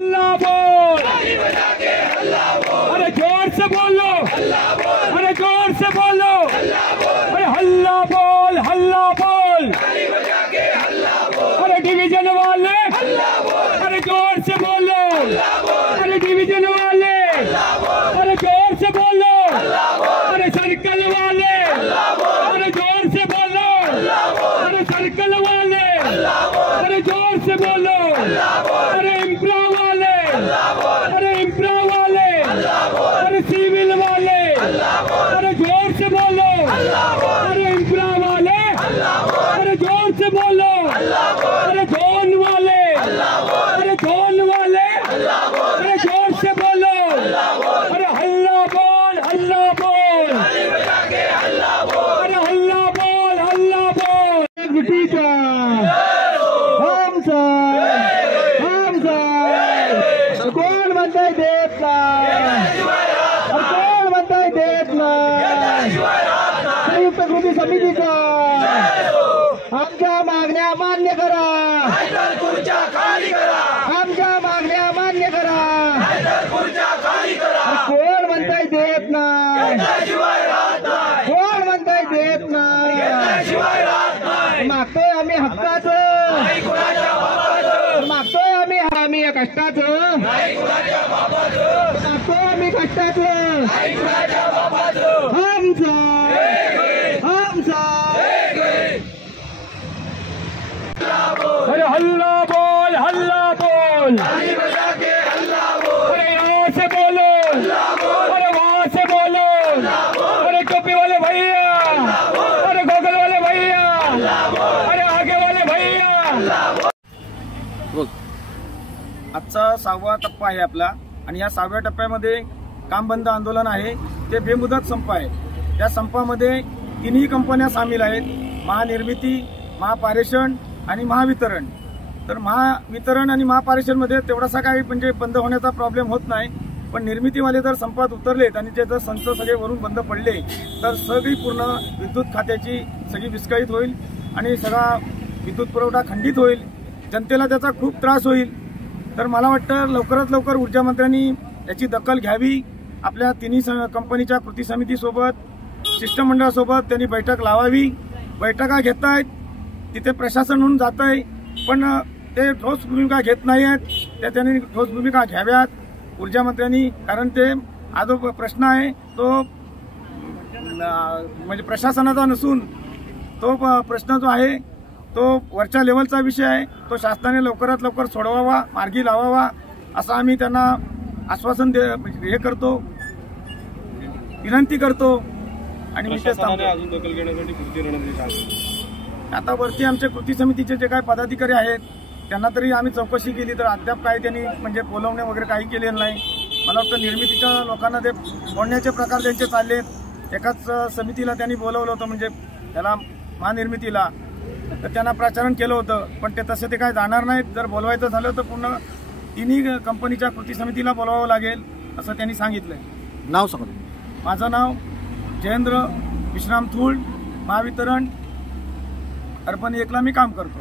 हल्ला बोल, अरे जोर से बोलो, अरे जोर से बोलो, अरे हल्ला बोल, अरे डिवीजन वाले, अरे जोर से बोलो, अरे डिवीजन वाले, अरे जोर से बोलो, अरे सर्कल वाले, अरे जोर से बोलो, अरे सर्कल वाले, अरे जोर से बोलो, अरे इंफ्रा वाले, अरे इंफ्रा वाले, अरे सिविल वाले, अरे जोर से बोलो, अरे इंफ्रा वाले, अरे जोर से बोलो, अरे जोन वाले, अरे जोन वाले, अरे जोर से बोलो, अरे हल्ला बोल, अरे हल्ला बोल, कोण म्हणताय देत नाही, कोण म्हणताय देत नाही. संयुक्त कृती समितीचा आमच्या मागण्या मान्य करा, आमच्या मागण्या मान्य करा. कोण म्हणताय देत नाही, कोण म्हणताय देत नाही. मागतोय आम्ही हक्काचं, मागतोय आम्ही या कष्टाचं, मागतोय आम्ही कष्टाचं. अरे हल्ला बोल, अरे यहाँ से बोलो, अरे वहाँ से बोलो, अरे टोपी वाले भैया, अरे गोगल वाले भैया, अरे आगे वाले भैया. आजचा 6वा टप्पा आहे आपला आणि या 6व्या टप्प्यामध्ये काम बंद आंदोलन आहे. ते बेमुदत संप आहे. या संपामध्ये तिन्ही कंपन्या सामील आहेत, महानिर्मिती, महापारेषण आणि महावितरण. तर महावितरण आणि महापारेषणमध्ये तेवढासा काही म्हणजे बंद होण्याचा प्रॉब्लेम होत नाही, पण निर्मितीवाले जर संपात उतरलेत आणि ते जर संच सगळे वरून बंद पडले तर सगळी पूर्ण विद्युत खात्याची सगळी विस्कळीत होईल आणि सगळा विद्युत पुरवठा खंडित होईल. जनतेला त्याचा खूप त्रास होईल. तर मला वाटतं लवकरात लवकर ऊर्जा मंत्र्यांनी याची दखल घ्यावी. आपल्या तिन्ही कंपनीच्या कृती समितीसोबत, शिष्टमंडळासोबत त्यांनी बैठक लावावी. बैठका घेत आहेत, तिथे प्रशासन म्हणून जात आहे, पण ते ठोस भूमिका घेत नाही आहेत. त्या त्यांनी ठोस भूमिका घ्याव्यात ऊर्जा मंत्र्यांनी, कारण ते हा जो प्रश्न आहे तो म्हणजे प्रशासनाचा नसून तो प्रश्न जो आहे तो वरच्या लेवलचा विषय आहे. तो शासनाने लवकरात लवकर सोडवावा, मार्गी लावावा असं आम्ही त्यांना आश्वासन हे करतो, विनंती करतो. आणि मी तेच अजून दखल घेण्यासाठी कृती रणनीती. आता वरती आमच्या कृती समितीचे जे काही पदाधिकारी आहेत त्यांना तरी आम्ही चौकशी केली तर अद्याप काही त्यांनी म्हणजे बोलवणे वगैरे काही केलेलं नाही. मला वाटतं निर्मितीच्या लोकांना ते फोडण्याचे प्रकार त्यांचे चाललेत. एकाच समितीला त्यांनी बोलवलं होतं, म्हणजे त्याला महानिर्मितीला, तर त्यांना प्रचारण केलं होतं, पण ते तसे ते काय जाणार नाहीत. जर बोलवायचं झालं तर पूर्ण तिन्ही कंपनीच्या कृती समितीला बोलवावं लागेल असं त्यांनी सांगितलंय. नाव सांगा. माझं नाव जयेंद्र विश्राम थूळ, महावितरण अर्बन 1ला मी काम करतो.